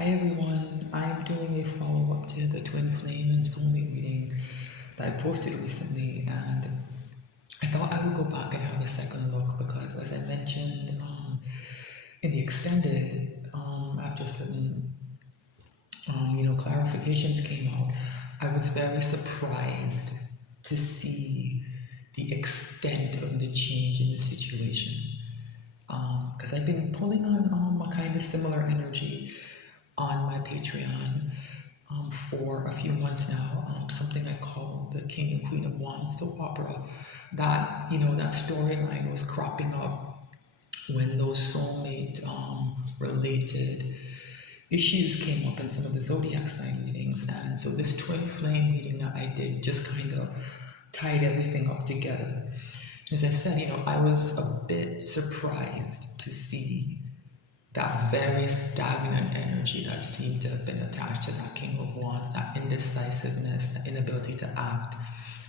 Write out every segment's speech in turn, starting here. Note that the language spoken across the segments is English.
Hi everyone, I'm doing a follow-up to the Twin Flame and Soulmate reading that I posted recently, and I thought I would go back and have a second look because, as I mentioned in the extended, after certain clarifications came out, I was very surprised to see the extent of the change in the situation. Because I've been pulling on a kind of similar energy on my Patreon for a few months now. Something I call the King and Queen of Wands soap opera. That storyline was cropping up when those soulmate related issues came up in some of the zodiac sign readings. And so this twin flame reading that I did just kind of tied everything up together. As I said, I was a bit surprised to see that very stagnant energy that seemed to have been attached to that King of Wands, that indecisiveness, that inability to act.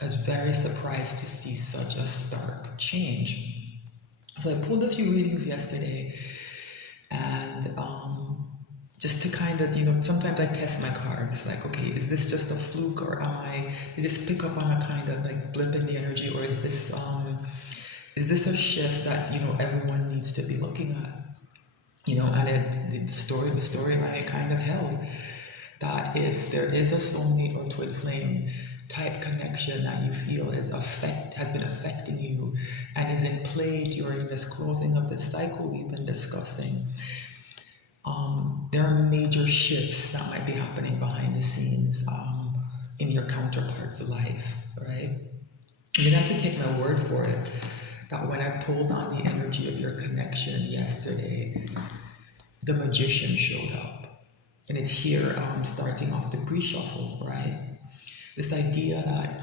I was very surprised to see such a stark change. So I pulled a few readings yesterday, and just to kind of, sometimes I test my cards, like, okay, is this just a fluke, or did this pick up on a kind of like blip in the energy, or is this a shift that, everyone needs to be looking at? And the storyline it kind of held that if there is a soulmate or twin flame type connection that you feel has been affecting you and is in play during this closing of the cycle we've been discussing, there are major shifts that might be happening behind the scenes in your counterpart's life, right? You have to take my word for it that when I pulled on the energy of your connection yesterday, the magician showed up. And it's here, starting off the pre-shuffle, right? This idea that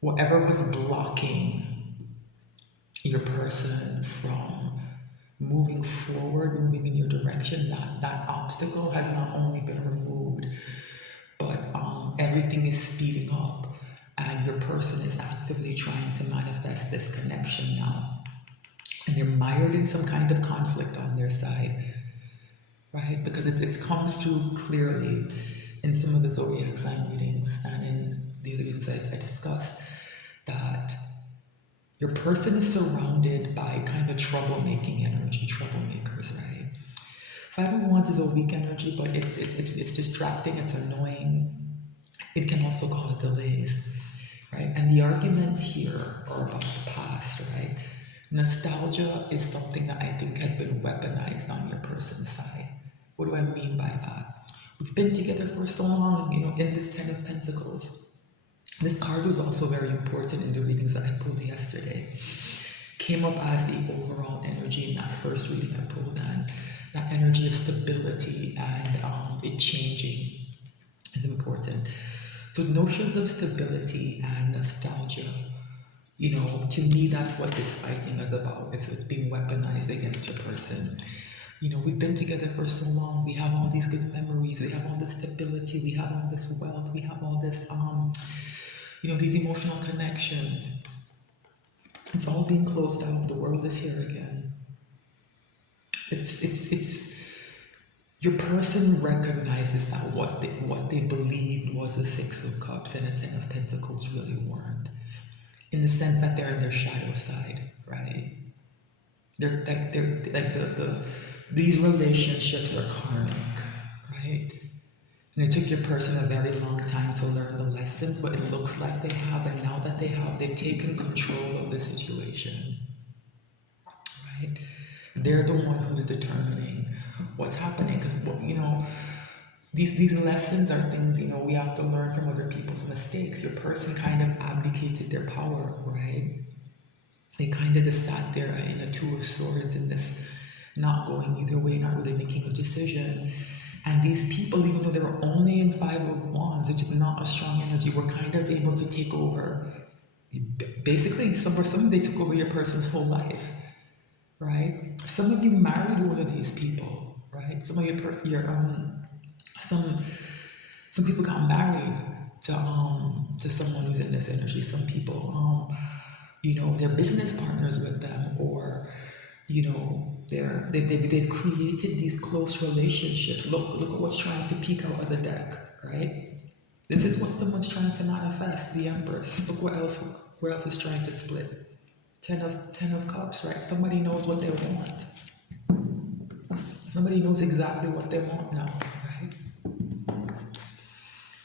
whatever was blocking your person from moving forward, moving in your direction, that obstacle has not only been removed, but everything is speeding up, and your person is actively trying to manifest this connection now. And they're mired in some kind of conflict on their side, right? Because it's comes through clearly in some of the zodiac sign readings and in these readings I discussed, that your person is surrounded by kind of troublemaking energy, troublemakers, right? Five of Wands is a weak energy, but it's distracting, it's annoying. It can also cause delays, right? And the arguments here are about the past, right? Nostalgia is something that I think has been weaponized on your person's side. What do I mean by that? We've been together for so long, in this Ten of Pentacles. This card was also very important in the readings that I pulled yesterday. Came up as the overall energy in that first reading I pulled, and that energy of stability and it changing is important. So notions of stability and nostalgia, to me, that's what this fighting is about. It's being weaponized against your person. We've been together for so long. We have all these good memories. We have all this stability. We have all this wealth. We have all this, these emotional connections. It's all being closed out. The world is here again. It's your person recognizes that what they believed was a Six of Cups and a Ten of Pentacles really weren't. In the sense that they're in their shadow side, right? They're these relationships are karmic, right? And it took your person a very long time to learn the lessons, but it looks like they have, and now that they have, they've taken control of the situation, right? They're the one who's determining what's happening, because these lessons are things we have to learn from other people's mistakes. Your person kind of abdicated their power, right? They kind of just sat there in a Two of Swords in this not going either way, not really making a decision. And these people, even though they were only in Five of Wands, which is not a strong energy, were kind of able to take over. Basically, some they took over your person's whole life, right? Some of you married one of these people, right? Some of some people got married to someone who's in this energy. Some people, they're business partners with them, or they've created these close relationships. Look at what's trying to peek out of the deck, right? This is what someone's trying to manifest, the Empress. Look where else is trying to split. Ten of Cups, right? Somebody knows what they want. Somebody knows exactly what they want now, right?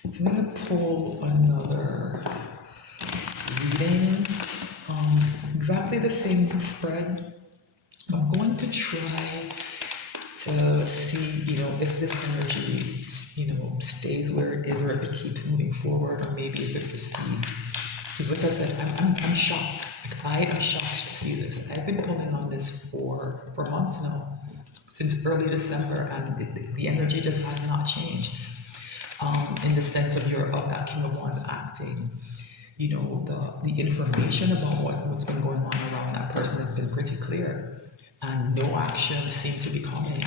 I'm gonna pull another reading. Exactly the same spread. I'm going to try to see, if this energy, stays where it is, or if it keeps moving forward, or maybe if it recedes. Because, like I said, I'm shocked. Like, I am shocked to see this. I've been pulling on this for months now, since early December, and the energy just has not changed. In the sense of that King of Wands acting. The information about what's been going on around that person has been pretty clear, and no action seems to be coming.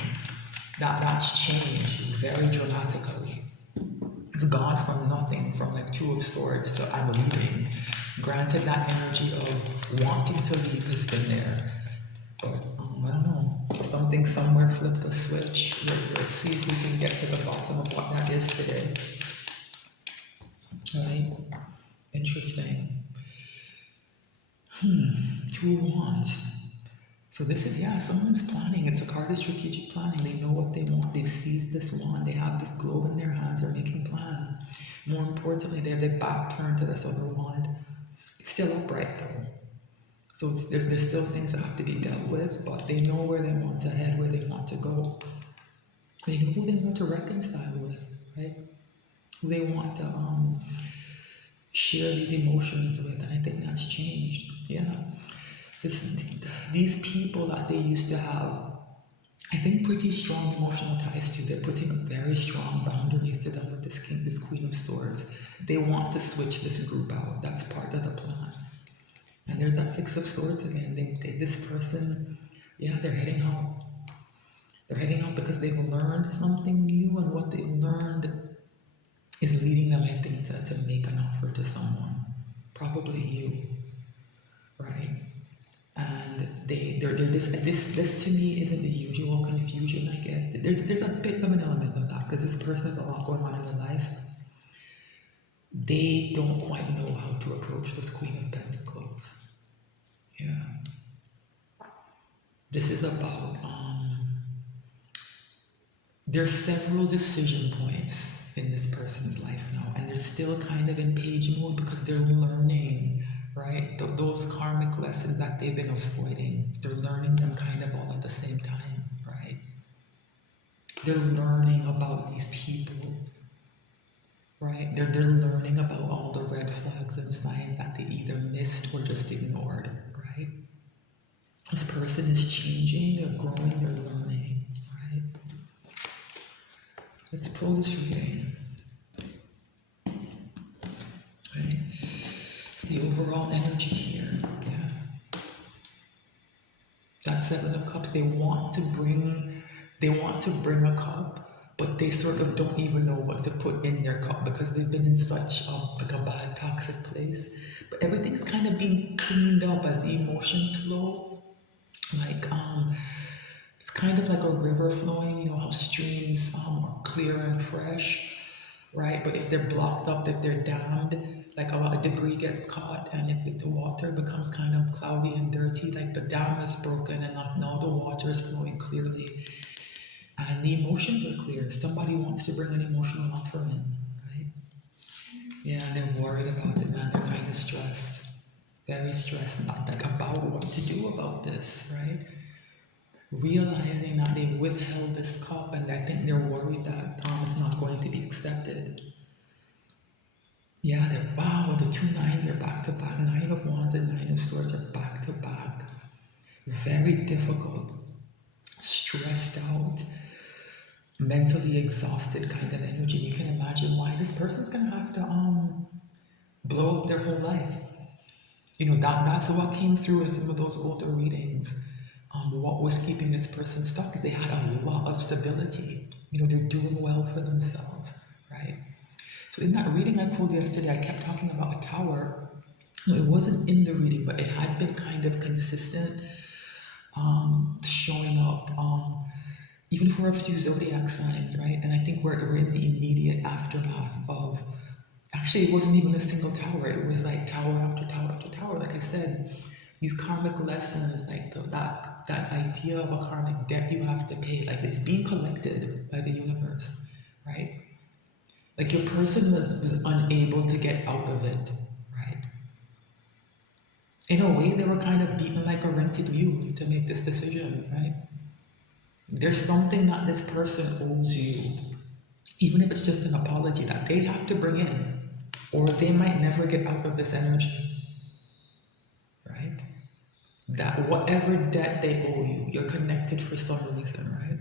That's changed very dramatically. It's gone from nothing, from like Two of Swords to I'm leaving. Granted, that energy of wanting to leave has been there, but I don't know. Something somewhere flipped the switch. We'll see if we can get to the bottom of what that is today. Right? Interesting. Two of Wands. So this is, someone's planning. It's a card of strategic planning. They know what they want. They've seized this wand. They have this globe in their hands. They're making plans. More importantly, they have their back turned to this other wand. It's still upright though. So there's still things that have to be dealt with, but they know where they want to head, where they want to go. They know who they want to reconcile with, right? Who they want to share these emotions with, and I think that's changed. Yeah. These people that they used to have, I think, pretty strong emotional ties to, they're putting up very strong boundaries to them with this Queen of Swords. They want to switch this group out. That's part of the plan. And there's that Six of Swords again. This person, they're heading out. They're heading out because they've learned something new, and what they've learned is leading them, I think, to make an offer to someone. Probably you, right? And this to me isn't the usual confusion I get. There's a bit of an element of that, because this person has a lot going on in their life. They don't quite know how to approach this Queen of Pentacles. Yeah. This is about, there's several decision points in this person's life now, and they're still kind of in page mode because they're learning, right? Those karmic lessons that they've been avoiding, they're learning them kind of all at the same time, right? They're learning about these people, right? They're learning about all the red flags and signs that they either missed or just ignored, right? This person is changing, they're growing, they're learning, right? Let's pull this reading. Right? It's the overall energy here. Yeah. That Seven of Cups, they want to bring a cup, but they sort of don't even know what to put in their cup because they've been in such like a bad, toxic place. But everything's kind of being cleaned up as the emotions flow. Like, it's kind of like a river flowing, how streams are clear and fresh, right? But if they're blocked up, if they're dammed, like a lot of debris gets caught, and if the water becomes kind of cloudy and dirty, like the dam is broken and now the water is flowing clearly. And the emotions are clear. Somebody wants to bring an emotional offer in, right? Yeah, they're worried about it, man. They're kind of stressed. Very stressed, not like about what to do about this, right? Realizing that they withheld this cup, and I think they're worried that it's not going to be accepted. Yeah, the two nines are back to back. Nine of Wands and Nine of Swords are back to back. Very difficult, stressed out, mentally exhausted kind of energy. You can imagine why this person's gonna have to blow up their whole life. That's what came through in some of those older readings. What was keeping this person stuck is they had a lot of stability. They're doing well for themselves, right? So in that reading I pulled yesterday, I kept talking about a tower. No, it wasn't in the reading, but it had been kind of consistent showing up, even for a few zodiac signs, right? And I think we're in the immediate aftermath of, actually, it wasn't even a single tower, it was like tower after tower after tower. Like I said, these karmic lessons, like that idea of a karmic debt you have to pay, like it's being collected by the universe, right? Like your person was unable to get out of it, right? In a way, they were kind of beaten like a rented mule to make this decision, right? There's something that this person owes you, even if it's just an apology that they have to bring in, or they might never get out of this energy, right? That whatever debt they owe you, you're connected for some reason, right?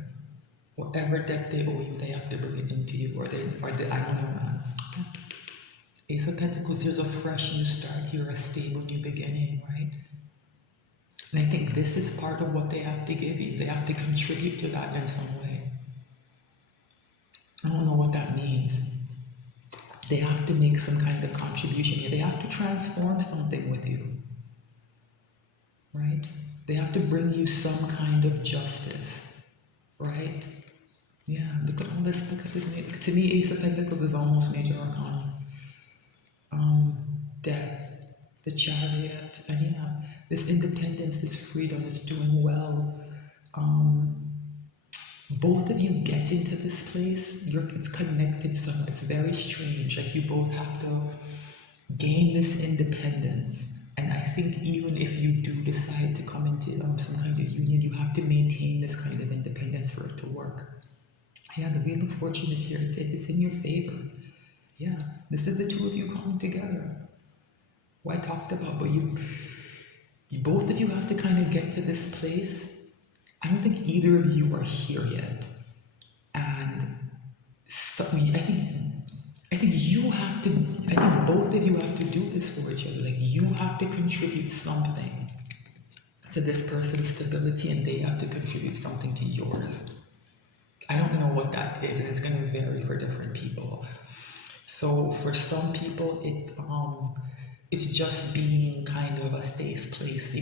Whatever debt they owe you, they have to bring it into you, or they, I don't know, man. Ace of Pentacles, there's a fresh new start here, a stable new beginning, right? And I think this is part of what they have to give you. They have to contribute to that in some way. I don't know what that means. They have to make some kind of contribution here. They have to transform something with you, right? They have to bring you some kind of justice, right? Yeah, look at all this. Look at this. To me, Ace of Pentacles is almost major arcana. Death, the Chariot, and yeah, this independence, this freedom, this doing well. Both of you get into this place. It's connected somehow. It's very strange. Like you both have to gain this independence. And I think even if you do decide to come into some kind of union, you have to maintain this kind of independence for it to work. Yeah, the Wheel of Fortune is here. It's in your favor. Yeah, this is the two of you coming together. What I talked about, but you both of you have to kind of get to this place. I don't think either of you are here yet, and so I think you have to. I think both of you have to do this for each other. Like you have to contribute something to this person's stability, and they have to contribute something to yours. I don't know what that is, and it's going to vary for different people. So for some people, it's just being kind of a safe place,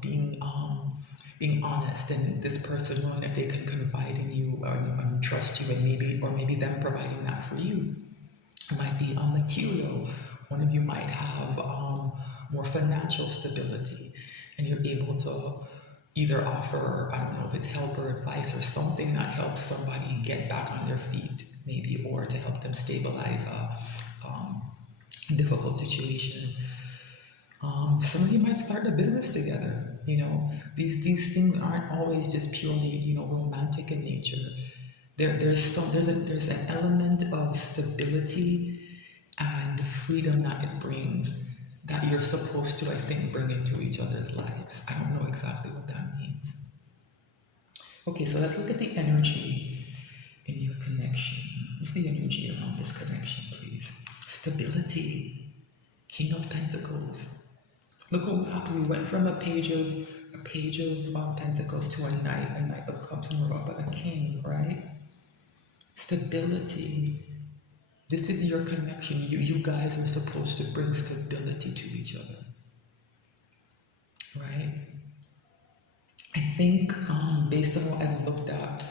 being honest, and this person knowing that they can confide in you and trust you, and maybe them providing that for you. It might be material. One of you might have more financial stability, and you're able to either offer, I don't know if it's help or advice or something that helps somebody get back on their feet, maybe, or to help them stabilize a difficult situation. Some of you might start a business together. These things aren't always just purely romantic in nature. There's an element of stability and freedom that it brings that you're supposed to, I think, bring into each other's lives. I don't know exactly what that means. Okay, so let's look at the energy in your connection. What's the energy around this connection, please? Stability, King of Pentacles. Look what happened. We went from a page of Pentacles to a Knight of Cups, and we're up at a King, right? Stability. This is your connection. You guys are supposed to bring stability to each other, right? I think based on what I've looked at,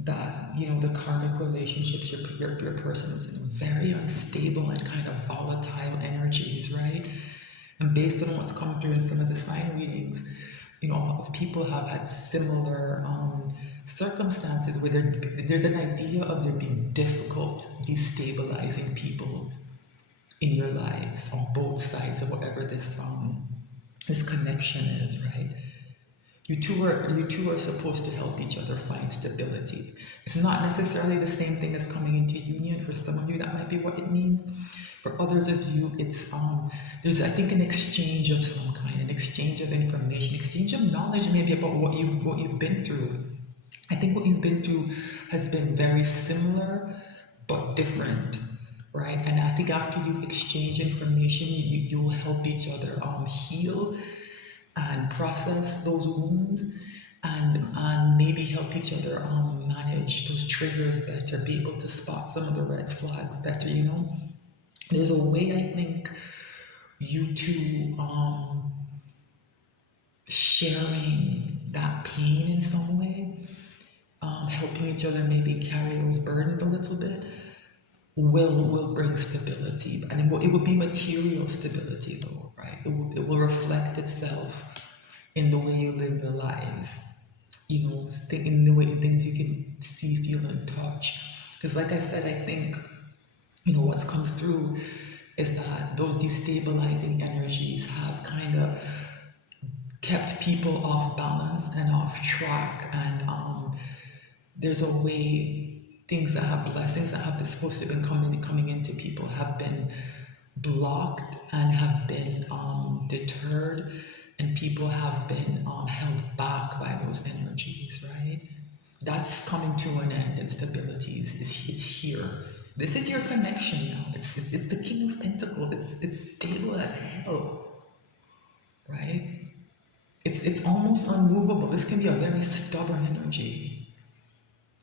that the karmic relationships your person is in very unstable and kind of volatile energies, right? And based on what's come through in some of the sign readings, a lot of people have had similar circumstances where there's an idea of there being difficult, destabilizing people in your lives on both sides of whatever this connection is, right? You two are supposed to help each other find stability. It's not necessarily the same thing as coming into union. For some of you, that might be what it means. For others of you, it's there's, I think, an exchange of some kind, an exchange of information, exchange of knowledge, maybe about what you've been through. I think what you've been through has been very similar but different, right? And I think after you exchange information, you'll help each other heal and process those wounds, and maybe help each other manage those triggers better, be able to spot some of the red flags better. There's a way, I think, you two sharing that pain in some way, helping each other maybe carry those burdens a little bit, will bring stability, and it will be material stability though, right? It will reflect itself in the way you live your lives, in the way in things you can see, feel, and touch. Because, like I said, I think what's come through is that those destabilizing energies have kind of kept people off balance and off track, and there's a way things that have blessings that have been supposed to have been coming into people have been blocked and have been deterred, and people have been held back by those energies, right? That's coming to an end, and stability it's here. This is your connection now. It's the King of Pentacles. It's stable as hell, right? It's almost unmovable. This can be a very stubborn energy,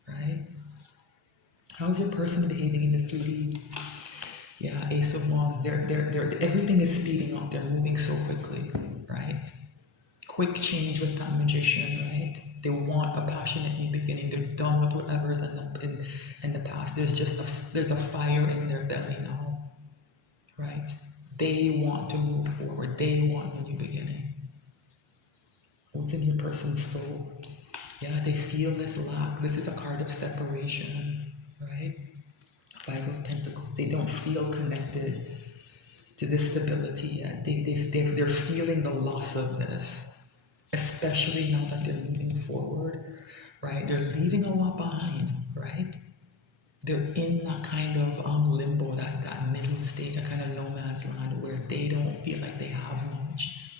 right? How's your person behaving in the 3D? Yeah, Ace of Wands. They're everything is speeding up. They're moving so quickly, right? Quick change with that Magician, right? They want a passionate new beginning. They're done with whatever's in the past. There's a fire in their belly now, right? They want to move forward. They want a new beginning. What's in your person's soul? Yeah, they feel this lack. This is a card of separation, right? Five of Pentacles. They don't feel connected to this stability yet. They're feeling the loss of this, especially now that they're moving forward, right? They're leaving a lot behind, right? They're in that kind of limbo, that middle stage, that kind of no man's land where they don't feel like they have much,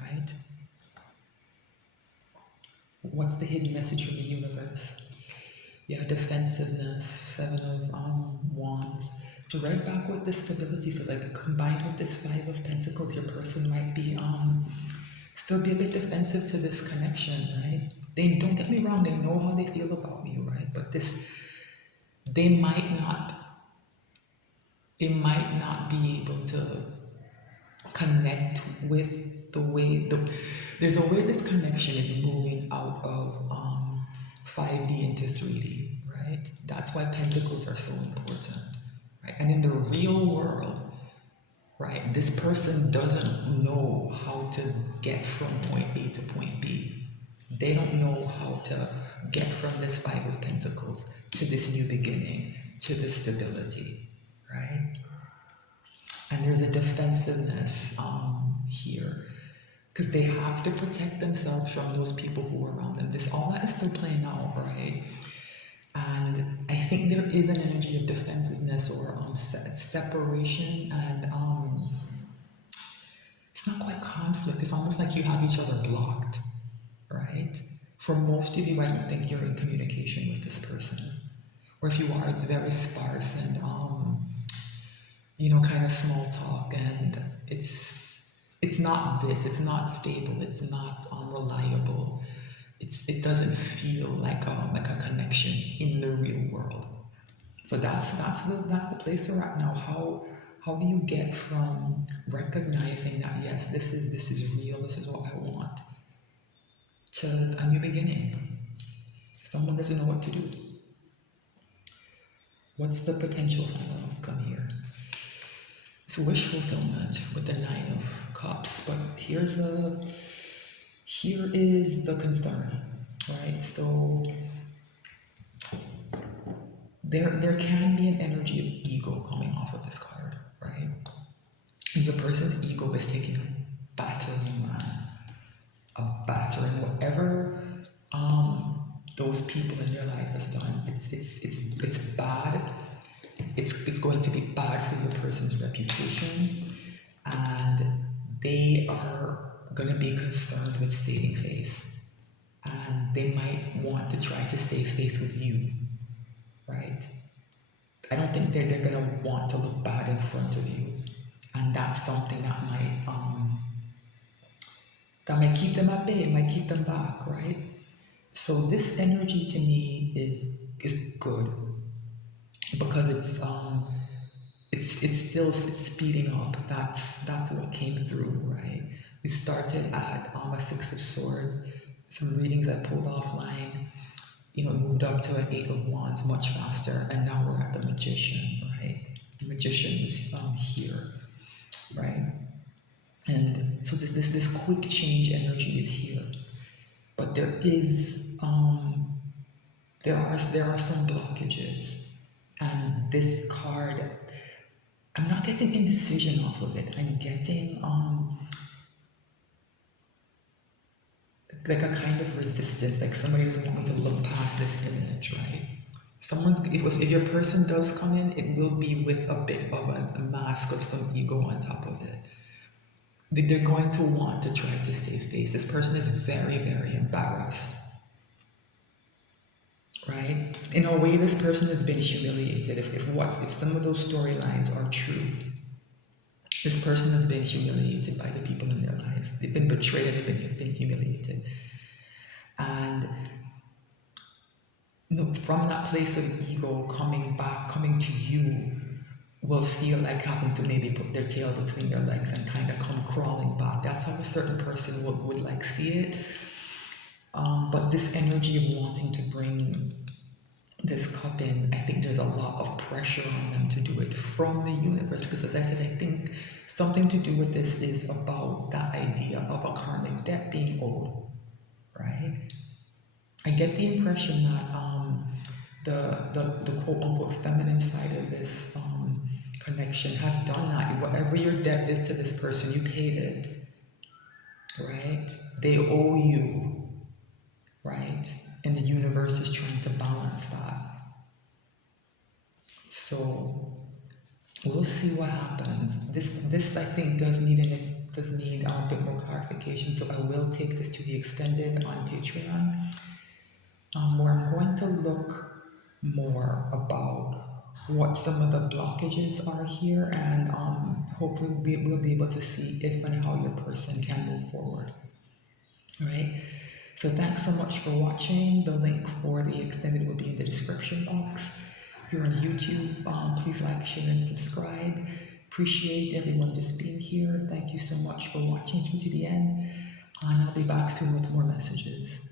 right? What's the hidden message from the universe? Yeah, defensiveness, Seven of Wands. So right back with this stability, so like combined with this Five of Pentacles, your person might be still be a bit defensive to this connection, right? They don't get me wrong, they know how they feel about you, right? But they might not be able to connect with the way there's a way this connection is moving out of 5D into 3D, right? That's why pentacles are so important, right? And in the real world, right, this person doesn't know how to get from point A to point B. They don't know how to get from this Five of Pentacles to this new beginning, to this stability, right? And there's a defensiveness here, because they have to protect themselves from those people who are around them. All that is still playing out, right? And I think there is an energy of defensiveness or separation, and it's not quite conflict. It's almost like you have each other blocked, right? For most of you, I don't think you're in communication with this person. Or if you are, it's very sparse and kind of small talk, and it's not it's not stable, it's not reliable. It doesn't feel like a connection in the real world. So that's the place we're at now. How do you get from recognizing that yes, this is real, this is what I want, to a new beginning? Someone doesn't know what to do. What's the potential final outcome here? It's wish fulfillment with the Nine of Cups, but here is the concern, right? So there can be an energy of ego coming off of this card, right? And your person's ego is taking a battering ram, a battering whatever those people in your life has done. It's bad. It's going to be bad for your person's reputation, and they are going to be concerned with saving face, and they might want to try to save face with you, right? I don't think they're going to want to look bad in front of you, and that's something that might keep them at bay, it might keep them back, right? So this energy to me is good, because it's still speeding up. That's what came through, right? We started at a Six of Swords. Some readings I pulled offline, moved up to an Eight of Wands much faster, and now we're at the Magician, right? The Magician is here, right? And so this quick change energy is here, but there are some blockages, and this card, I'm not getting indecision off of it. I'm getting like a kind of resistance, like somebody doesn't want me to look past this image, right? If your person does come in, it will be with a bit of a mask of some ego on top of it. They're going to want to try to save face. This person is very, very embarrassed, right? In a way, this person has been humiliated. If some of those storylines are true, this person has been humiliated by the people in their lives. They've been betrayed and they've been humiliated. And from that place of ego coming to you, will feel like having to maybe put their tail between their legs and kind of come crawling back. That's how a certain person would like see it. But this energy of wanting to bring this cup in, I think there's a lot of pressure on them to do it from the universe, because as I said, I think something to do with this is about that idea of a karmic debt being owed, right? I get the impression that the quote unquote feminine side of this connection has done that. Whatever your debt is to this person, you paid it, right? They owe you, right? And the universe is trying to balance that. So we'll see what happens. This I think does need a bit more clarification. So I will take this to be extended on Patreon, where I'm going to look more about what some of the blockages are here, and hopefully we'll be able to see if and how your person can move forward. All right. So thanks so much for watching. The link for the extended will be in the description box. If you're on YouTube, please like, share, and subscribe. Appreciate everyone just being here. Thank you so much for watching through to the end. And I'll be back soon with more messages.